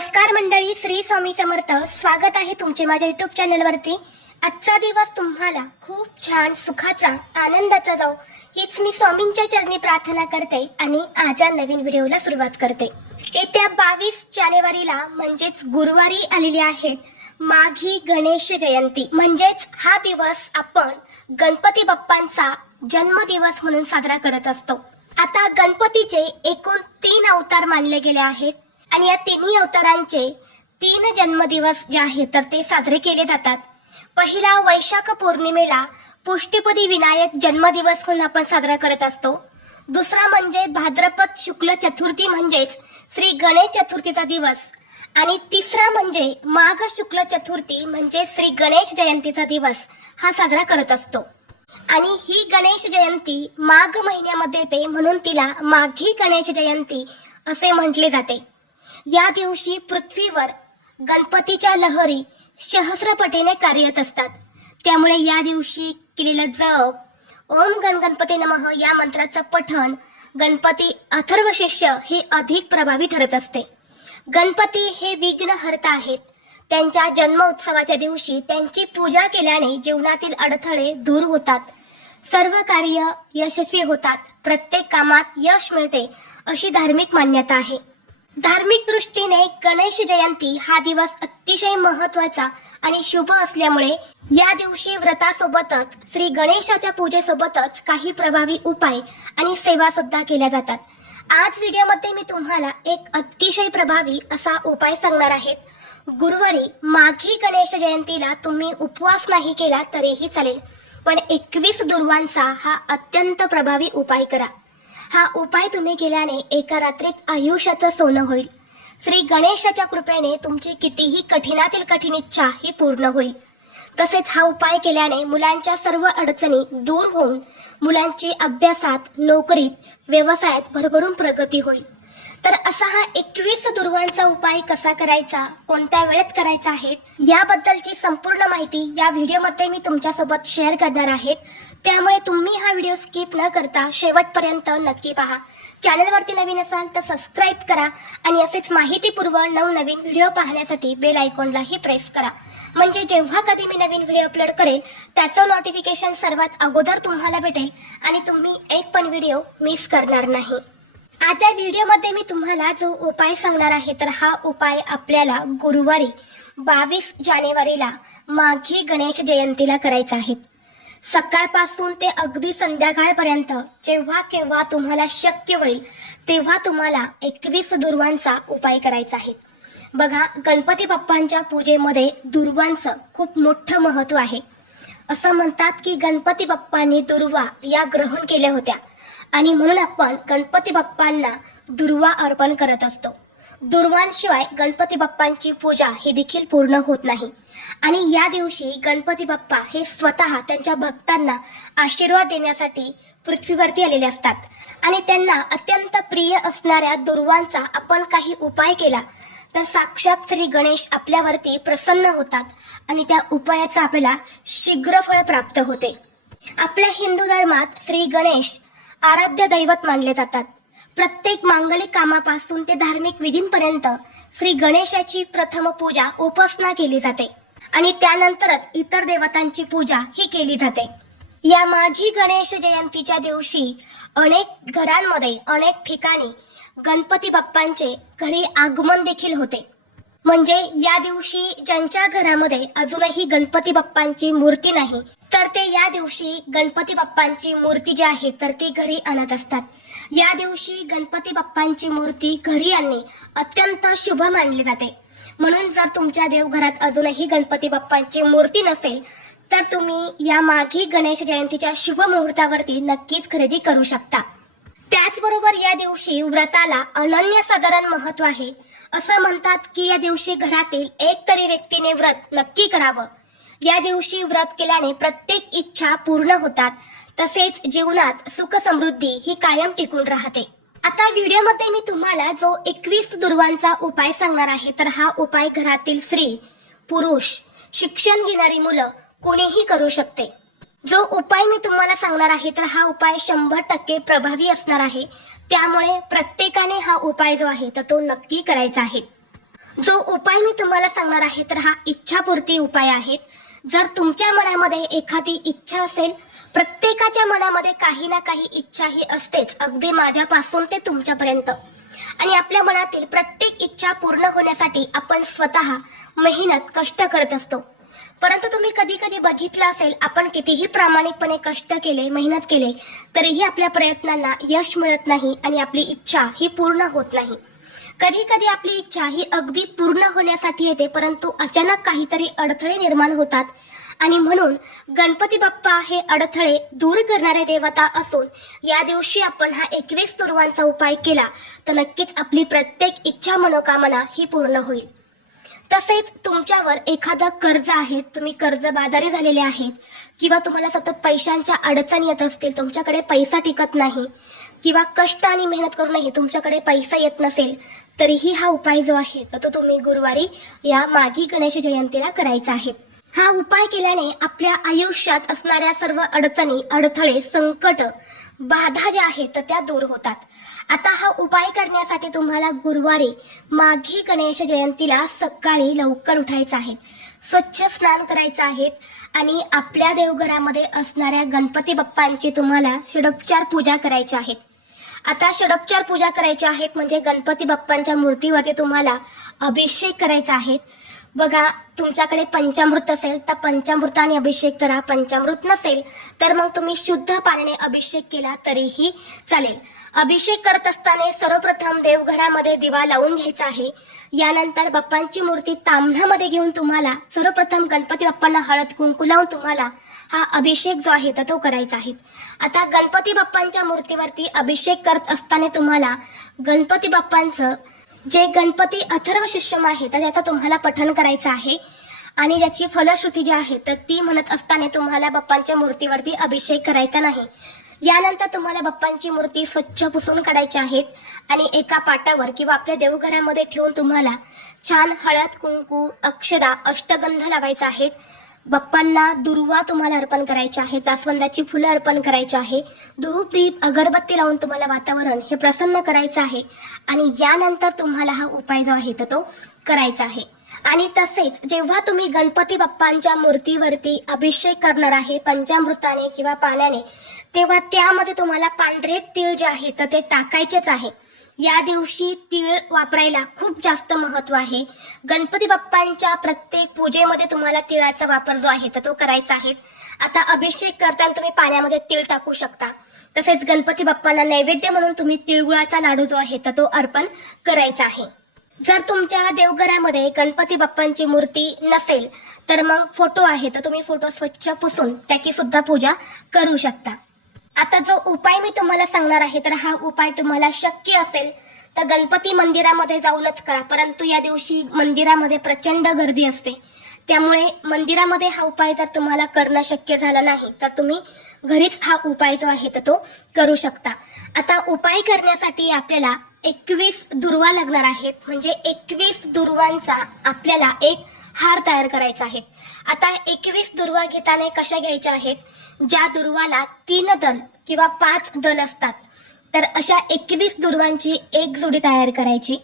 नमस्कार मंडळी श्री स्वामी समर्थ. स्वागत आहे तुमचे माझ्या युट्यूब चॅनलवरती आजचा दिवस तुम्हाला खूप छान सुखाचा आनंदाचा जाऊ हीच मी स्वामींच्या चरणी प्रार्थना करते आणि आज या नवीन व्हिडिओला सुरुवात करते. येत्या बावीस जानेवारीला म्हणजेच गुरुवारी आलेली आहेत माघी गणेश जयंती. म्हणजेच हा दिवस आपण गणपती बाप्पांचा जन्मदिवस म्हणून साजरा करत असतो. आता गणपतीचे एकूण तीन अवतार मानले गेले आहेत. आणि या तिन्ही अवतारांचे तीन जन्मदिवस जे आहेत तर ते साजरे केले जातात. पहिला वैशाख पौर्णिमेला पुष्टीपदी विनायक जन्मदिवस म्हणून आपण साजरा करत असतो. दुसरा म्हणजे भाद्रपद शुक्ल चतुर्थी म्हणजेच श्री गणेश चतुर्थीचा दिवस. आणि तिसरा म्हणजे माघ शुक्ल चतुर्थी म्हणजे श्री गणेश जयंतीचा दिवस हा साजरा करत असतो. आणि ही गणेश जयंती माघ महिन्यामध्ये येते म्हणून तिला माघी गणेश जयंती असे म्हटले जाते. या दिवशी पृथ्वीवर गणपतीच्या लहरी सहस्रपटीने कार्यरत असतात. त्यामुळे या दिवशी केलेलं जप ओम गण गणपती नमः या मंत्राचं पठण गणपती अथर्व शिष्य हे अधिक प्रभावी ठरत असते. गणपती हे विघ्न हरता आहेत. त्यांच्या जन्म उत्सवाच्या दिवशी त्यांची पूजा केल्याने जीवनातील अडथळे दूर होतात. सर्व कार्य यशस्वी होतात. प्रत्येक कामात यश मिळते अशी धार्मिक मान्यता आहे. धार्मिक दृष्टीने गणेश जयंती हा दिवस अतिशय महत्त्वाचा आणि शुभ असल्यामुळे या दिवशी व्रतासोबतच श्री गणेशाच्या पूजेसोबतच काही प्रभावी उपाय आणि सेवा सुद्धा केल्या जातात. आज व्हिडिओमध्ये मी तुम्हाला एक अतिशय प्रभावी असा उपाय सांगणार आहे. गुरुवारी माघी गणेश जयंतीला तुम्ही उपवास नाही केला तरीही चालेल पण एकवीस दुर्वांचा हा अत्यंत प्रभावी उपाय करा. हा उपाय तुम्ही केल्याने एका रात्रीत आयुष्याचं सोनं होईल. श्री गणेशाच्या कृपेने तुमची कितीही कठीणातील कठीण इच्छा ही पूर्ण होईल. तसेच हा उपाय केल्याने मुलांच्या सर्व अडचणी दूर होऊन मुलांची अभ्यासात नोकरीत व्यवसायात भरभरून प्रगती होईल. तर असा हा एकवीस दुर्वांचा उपाय कसा करायचा कोणत्या वेळेत करायचा आहे याबद्दलची संपूर्ण माहिती या व्हिडिओमध्ये मी तुमच्यासोबत शेअर करणार आहे. त्यामुळे तुम्ही हा व्हिडिओ स्किप न करता शेवटपर्यंत नक्की पहा. चॅनलवरती नवीन असाल तर सबस्क्राईब करा आणि असेच माहितीपूर्व नवनवीन व्हिडिओ पाहण्यासाठी बेल आयकॉनलाही प्रेस करा. म्हणजे जेव्हा कधी मी नवीन व्हिडिओ अपलोड करेल त्याचं नोटिफिकेशन सर्वात अगोदर तुम्हाला भेटेल आणि तुम्ही एक पण व्हिडिओ मिस करणार नाही. आज या व्हिडिओमध्ये मी तुम्हाला जो उपाय सांगणार आहे तर हा उपाय आपल्याला गुरुवारी बावीस जानेवारीला माघी गणेश जयंतीला करायचा आहे. सकाळपासून ते अगदी संध्याकाळपर्यंत जेव्हा केव्हा तुम्हाला शक्य होईल तेव्हा तुम्हाला एकवीस दुर्वांचा उपाय करायचा आहे. बघा गणपती बाप्पांच्या पूजेमध्ये दुर्वांचं खूप मोठं महत्त्व आहे. असं म्हणतात की गणपती बाप्पांनी दुर्वा या ग्रहण केल्या होत्या. आणि म्हणून आपण गणपती बाप्पांना दुर्वा अर्पण करत असतो. दुर्वांशिवाय गणपती बाप्पांची पूजा ही देखील पूर्ण होत नाही. आणि या दिवशी गणपती बाप्पा हे स्वतः त्यांच्या भक्तांना आशीर्वाद देण्यासाठी पृथ्वीवरती आलेले असतात. आणि त्यांना अत्यंत प्रिय असणाऱ्या दुर्वांचा आपण काही उपाय केला तर साक्षात श्री गणेश आपल्यावरती प्रसन्न होतात आणि त्या उपायाचं आपल्याला शीघ्र फळ प्राप्त होते. आपल्या हिंदू धर्मात श्री गणेश आराध्य दैवत मानले जातात. प्रत्येक मांगलिक कामापासून ते धार्मिक विधींपर्यंत श्री गणेशाची प्रथम पूजा उपासना केली जाते. आणि त्यानंतरच इतर देवतांची पूजा ही केली जाते. या माघी गणेश जयंतीच्या दिवशी अनेक घरांमध्ये अनेक ठिकाणी गणपती बाप्पांचे घरी आगमन देखील होते. म्हणजे या दिवशी ज्यांच्या घरामध्ये अजूनही गणपती बाप्पांची मूर्ती नाही तर ते या दिवशी गणपती बाप्पांची मूर्ती जी आहे तर ती घरी आणत असतात. या दिवशी गणपती बाप्पांची मूर्ती घरी आणणे अत्यंत शुभ मानले जाते. म्हणून जर तुमच्या देवघरात अजूनही गणपती बाप्पांची मूर्ती नसेल तर तुम्ही या माघी गणेश जयंतीच्या शुभ मुहूर्तावरती नक्कीच खरेदी करू शकता. त्याचबरोबर या दिवशी व्रताला अनन्य साधारण महत्त्व आहे. असं म्हणतात की या दिवशी घरातील एक तरी व्यक्तीने व्रत नक्की करावं. या दिवशी व्रत केल्याने प्रत्येक इच्छा पूर्ण होतात तसेच जीवनात सुख समृद्धी ही कायम टिकून राहते. आता व्हिडिओमध्ये मी तुम्हाला जो एकवीस दुर्वांचा उपाय सांगणार आहे तर हा उपाय घरातील स्त्री पुरुष शिक्षण घेणारी मुलं कोणीही करू शकते. जो उपाय मी तुम्हाला सांगणार आहे तर हा उपाय शंभर टक्के प्रभावी असणार आहे. त्यामुळे प्रत्येकाने हा उपाय जो आहे तर तो नक्की करायचा आहे. जो उपाय मी तुम्हाला सांगणार आहे तर हा इच्छापूर्ती उपाय आहेत जर तुमच्या मनामध्ये एखादी इच्छा असेल प्रत्येकाच्या मनामध्ये काही ना काही इच्छा ही असतेच अगदी माझ्यापासून ते तुमच्यापर्यंत. आणि आपल्या मनातील प्रत्येक इच्छा पूर्ण होण्यासाठी आपण स्वतः मेहनत कष्ट करत असतो. परंतु तुम्ही कधी कधी बघितलं असेल आपण कितीही प्रामाणिकपणे कष्ट केले मेहनत केले तरीही आपल्या प्रयत्नांना यश मिळत नाही आणि आपली इच्छा ही पूर्ण होत नाही. कधी कधी आपली इच्छा ही अगदी पूर्ण होण्यासाठी येते परंतु अचानक काहीतरी अडथळे निर्माण होतात. आणि म्हणून गणपती बाप्पा हे अडथळे दूर करणारे देवता असून या दिवशी आपण हा एकवीस तुर्वांचा उपाय केला तर नक्कीच आपली प्रत्येक इच्छा मनोकामना ही पूर्ण होईल. तसेच तुमच्यावर एखादं कर्ज आहे तुम्ही कर्ज बाजारी झालेले आहेत किंवा तुम्हाला सतत पैशांच्या अडचणी येत असतील तुमच्याकडे पैसा टिकत नाही किंवा कष्ट आणि मेहनत करूनही तुमच्याकडे पैसा येत नसेल तरीही हा उपाय जो आहे तर तो तुम्ही गुरुवारी या मागी गणेश जयंतीला करायचा आहे. हा उपाय केल्याने आपल्या आयुष्यात असणाऱ्या सर्व अडचणी अडथळे संकट बाधा ज्या आहेत तर त्या दूर होतात. आता हा उपाय करण्यासाठी तुम्हाला गुरुवारी माघी गणेश जयंतीला सकाळी लवकर उठायचं आहे. स्वच्छ स्नान करायचं आहे आणि आपल्या देवघरामध्ये असणाऱ्या गणपती बाप्पांची तुम्हाला षडोपचार पूजा करायची आहेत आता षडोपचार पूजा करायची आहेत म्हणजे गणपती बाप्पांच्या मूर्तीवरती तुम्हाला अभिषेक करायचा आहे. बघा तुमच्याकडे पंचामृत असेल तर पंचामृताने अभिषेक करा. पंचामृत नसेल तर मग तुम्ही शुद्ध पाण्याने अभिषेक केला तरीही चालेल. अभिषेक करत असताना सर्वप्रथम देवघरामध्ये दिवा लावून घ्यायचा आहे. यानंतर बाप्पांची मूर्ती तांबण्यामध्ये घेऊन तुम्हाला सर्वप्रथम गणपती बाप्पांना हळद कुंकू लावून तुम्हाला हा अभिषेक जो आहे तर तो करायचा आहे. आता गणपती बाप्पांच्या मूर्तीवरती अभिषेक करत असताना तुम्हाला गणपती बाप्पांचं जे गणपती अथर्व शिष्यम आहे तर त्याचा तुम्हाला पठन करायचं आहे. आणि ज्याची फलश्रुती जी आहे तर ती म्हणत असताना तुम्हाला बाप्पांच्या मूर्तीवरती अभिषेक करायचा नाही. यानंतर तुम्हाला बाप्पांची मूर्ती स्वच्छ पुसून काढायची आहेत आणि एका पाटावर किंवा आपल्या देवघरामध्ये ठेवून तुम्हाला छान हळद कुंकू अक्षदा अष्टगंध लावायचा आहेत. बाप्पांना दुर्वा तुम्हाला अर्पण करायचे आहे जास्वंदाची फुलं अर्पण करायची आहे. धूप दीप अगरबत्ती लावून तुम्हाला वातावरण हे प्रसन्न करायचं आहे. आणि यानंतर तुम्हाला हा उपाय जो आहे तर तो करायचा आहे. आणि तसेच जेव्हा तुम्ही गणपती बाप्पांच्या मूर्तीवरती अभिषेक करणार आहे पंचामृताने किंवा पाण्याने तेव्हा त्यामध्ये तुम्हाला पांढरे तीळ जे आहे तर ते टाकायचेच आहे. या दिवशी तीळ वापरायला खूप जास्त महत्त्व आहे. गणपती बाप्पांच्या प्रत्येक पूजेमध्ये तुम्हाला तिळाचा वापर जो आहे तर तो करायचा आहे. आता अभिषेक करताना तुम्ही पाण्यामध्ये तीळ टाकू शकता. तसेच गणपती बाप्पांना नैवेद्य म्हणून तुम्ही तिळगुळाचा लाडू जो आहे तर तो अर्पण करायचा आहे. जर तुमच्या देवघरामध्ये गणपती बाप्पांची मूर्ती नसेल तर मग फोटो आहे तर तुम्ही फोटो स्वच्छ पुसून त्याची सुद्धा पूजा करू शकता. आता जो उपाय मी तुम्हाला सांगणार आहे तर हा उपाय तुम्हाला शक्य असेल तर गणपती मंदिरामध्ये जाऊनच करा. परंतु या दिवशी मंदिरामध्ये प्रचंड गर्दी असते. त्यामुळे मंदिरामध्ये हा उपाय जर तुम्हाला करणं शक्य झालं नाही तर तुम्ही घरीच हा उपाय जो आहे तर तो करू शकता. आता उपाय करण्यासाठी आपल्याला एकवीस दुर्वा लागणार आहेत. म्हणजे एकवीस दुर्वांचा आपल्याला एक हार तयार करायचा आहे. आता एकवीस दुर्वा घेताना कशा घ्यायच्या आहेत? ज्या दुर्वाला तीन दल किंवा पाच दल असतात. तर अशा एकवीस दुर्वांची एक जोडी तयार करायची.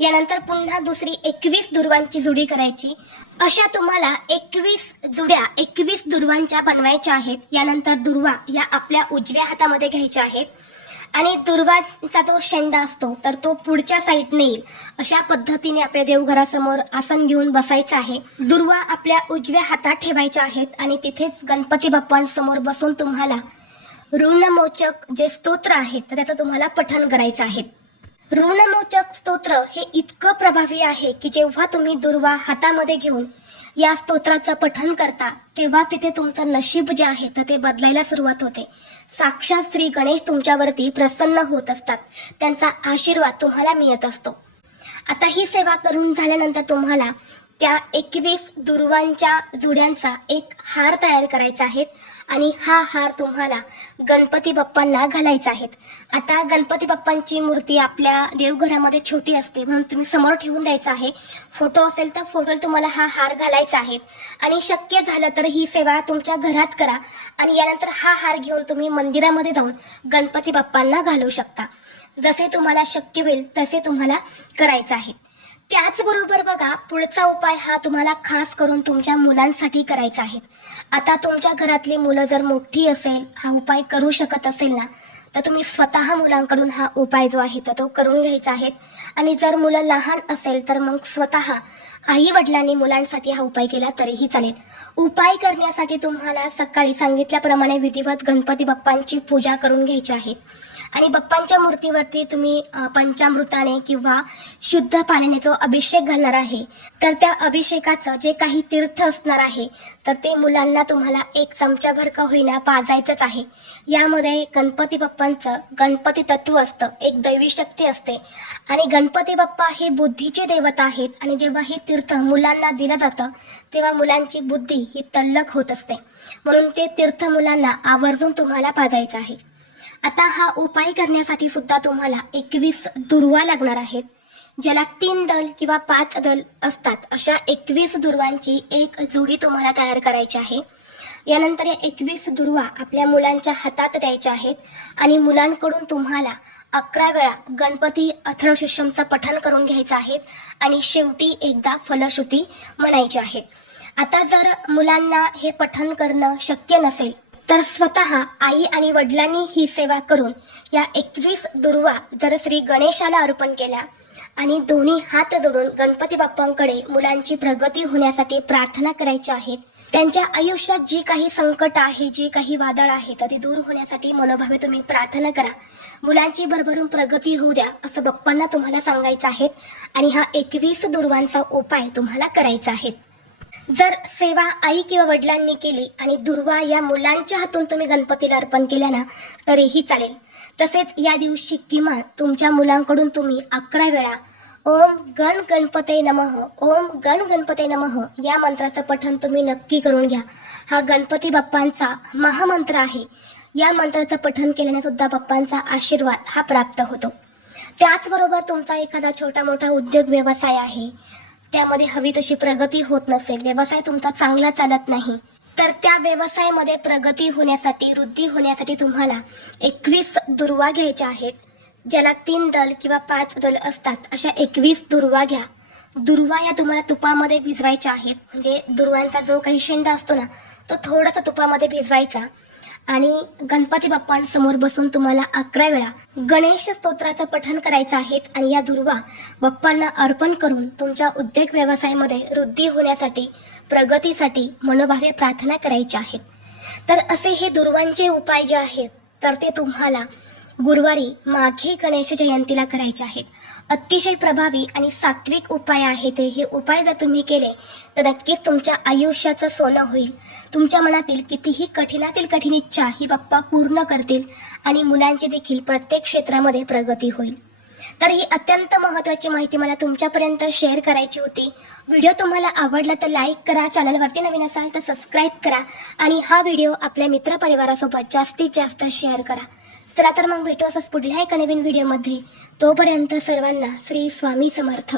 यानंतर पुन्हा दुसरी एकवीस दुर्वांची जोडी करायची. अशा तुम्हाला एकवीस जुड्या एकवीस दुर्वांच्या बनवायच्या आहेत. यानंतर दुर्वा या आपल्या उजव्या हातामध्ये घ्यायच्या आहेत. आणि दुर्वांचा जो शेंडा असतो तर तो पुढच्या साईडने येईल. अशा पद्धतीने आपल्या देवघरासमोर आसन घेऊन बसायचं आहे. दुर्वा आपल्या उजव्या हातात ठेवायच्या आहेत आणि तिथेच गणपती बाप्पांसमोर बसून तुम्हाला ऋणमोचक जे स्तोत्र आहे तर त्याचं तुम्हाला पठण करायचं आहे. ऋणमोचक स्तोत्र हे इतकं प्रभावी आहे की जेव्हा तुम्ही दुर्वा हातामध्ये घेऊन या स्तोत्राचं पठन करता तेव्हा तिथे तुमचं नशीब जे आहे तर ते बदलायला सुरुवात होते. साक्षात श्री गणेश तुमच्यावरती प्रसन्न होत असतात. त्यांचा आशीर्वाद तुम्हाला मिळत असतो. आता ही सेवा करून झाल्यानंतर तुम्हाला त्या एकवीस दुर्वांच्या जुड्यांचा एक हार तयार करायचा आहे. आणि हा हार तुम्हाला गणपती बाप्पांना घालायचा आहे. आता गणपती बाप्पांची मूर्ती आपल्या देवघरामध्ये छोटी असते म्हणून तुम्ही समोर ठेवून द्यायचा आहे. फोटो असेल तर फोटोला तुम्हाला हा हार घालायचा आहे. आणि शक्य झालं तर ही सेवा तुमच्या घरात करा. आणि यानंतर हा हार घेऊन तुम्ही मंदिरामध्ये जाऊन गणपती बाप्पांना घालू शकता. जसे तुम्हाला शक्य होईल तसे तुम्हाला करायचं आहे. त्याचबरोबर बघा पुढचा उपाय हा तुम्हाला खास करून तुमच्या मुलांसाठी करायचा आहे. आता तुमच्या घरातली मुलं जर मोठी असेल हा उपाय करू शकत असेल ना तर तुम्ही स्वतः मुलांकडून हा उपाय जो आहे तर तो करून घ्यायचा आहे. आणि जर मुलं लहान असेल तर मग स्वतः आई वडिलांनी मुलांसाठी हा उपाय केला तरीही चालेल. उपाय करण्यासाठी तुम्हाला सकाळी सांगितल्याप्रमाणे विधिवत गणपती बाप्पांची पूजा करून घ्यायची आहे. आणि बाप्पांच्या मूर्तीवरती तुम्ही पंचामृताने किंवा शुद्ध पाण्याने जो अभिषेक घालणार आहे. तर त्या अभिषेकाचं जे काही तीर्थ असणार आहे तर ते मुलांना तुम्हाला एक चमचाभर का होईना पाजायचंच आहे. यामध्ये गणपती बाप्पांचं गणपती तत्व असतं एक दैवी शक्ती असते. आणि गणपती बाप्पा हे बुद्धीचे देवता आहेत आणि जेव्हा हे तीर्थ मुलांना दिलं जातं तेव्हा मुलांची बुद्धी ही तल्लक होत असते. म्हणून ते तीर्थ मुलांना आवर्जून तुम्हाला पाजायचं आहे. आता हा उपाय करण्यासाठी सुद्धा तुम्हाला एकवीस दुर्वा लागणार आहेत ज्याला तीन दल किंवा पाच दल असतात. अशा एकवीस दुर्वांची एक जोडी तुम्हाला तयार करायची आहे. यानंतर या एकवीस दुर्वा आपल्या मुलांच्या हातात द्यायच्या आहेत आणि मुलांकडून तुम्हाला अकरा वेळा गणपती अथर्वशिष्यमचं पठण करून घ्यायचं आहे आणि शेवटी एकदा फलश्रुती म्हणायची आहे. आता जर मुलांना हे पठण करणं शक्य नसेल तर स्वतः आई आणि वडिलांनी ही सेवा करून या एकवीस दुर्वा जर श्री गणेशाला अर्पण केल्या आणि दोन्ही हात जोडून गणपती बाप्पांकडे मुलांची प्रगती होण्यासाठी प्रार्थना करायच्या आहेत त्यांच्या आयुष्यात जी काही संकट आहे जी काही वादळ आहे तर ती दूर होण्यासाठी मनोभावे तुम्ही प्रार्थना करा. मुलांची भरभरून प्रगती होऊ द्या असं बाप्पांना तुम्हाला सांगायचं आहे आणि हा एकवीस दुर्वांचा उपाय तुम्हाला करायचा आहे. जर सेवा आई किंवा वडिलांनी केली आणि दुर्वा या मुलांच्या हातून तुम्ही गणपतीला अर्पण केल्या ना तरीही चालेल. तसेच या दिवशी किमान तुमच्या मुलांकडून तुम्ही अकरा वेळा ओम गण गणपते नमः ओम गण गणपते नमः या मंत्राचं पठण तुम्ही नक्की करून घ्या. हा गणपती बाप्पांचा महामंत्र आहे. या मंत्राचं पठण केल्याने सुद्धा बाप्पांचा आशीर्वाद हा प्राप्त होतो. त्याचबरोबर तुमचा एखादा छोटा मोठा उद्योग व्यवसाय आहे. त्यामध्ये हवी तशी प्रगती होत नसेल व्यवसाय तुमचा चांगला चालत नाही तर त्या व्यवसायामध्ये प्रगती होण्यासाठी वृद्धी होण्यासाठी तुम्हाला एकवीस दुर्वा घ्यायच्या आहेत ज्याला तीन दल किंवा पाच दल असतात अशा एकवीस दुर्वा घ्या. दुर्वा या तुम्हाला तुपामध्ये भिजवायच्या आहेत म्हणजे दुर्वांचा जो काही शेंडा असतो ना तो थोडासा तुपामध्ये भिजवायचा. आणि गणपती बाप्पांसमोर बसून तुम्हाला अकरा वेळा गणेश स्तोत्राचं पठण करायचं आहे आणि या दुर्वा बाप्पांना अर्पण करून तुमच्या उद्योग व्यवसायामध्ये वृद्धी होण्यासाठी प्रगतीसाठी मनोभावे प्रार्थना करायच्या आहेत तर असे हे दुर्वांचे उपाय जे आहेत तर ते तुम्हाला गुरुवारी माघी गणेश जयंतीला करायचे आहेत. अतिशय प्रभावी आणि सात्विक उपाय आहे ते हे उपाय जर तुम्ही केले तर नक्कीच तुमच्या आयुष्याचं सोनं होईल. तुमच्या मनातील कितीही कठीणातील कठीण इच्छा ही बाप्पा पूर्ण करतील आणि मुलांची देखील प्रत्येक क्षेत्रामध्ये प्रगती होईल. तर ही अत्यंत महत्त्वाची माहिती मला तुमच्यापर्यंत शेअर करायची होती. व्हिडिओ तुम्हाला आवडला तर लाईक करा चॅनलवरती नवीन असाल तर सबस्क्राईब करा आणि हा व्हिडिओ आपल्या मित्रपरिवारासोबत जास्तीत जास्त शेअर करा. चला तर मग भेटू असंच पुढल्या एका नवीन व्हिडिओमध्ये तोपर्यंत सर्वांना श्री स्वामी समर्थ.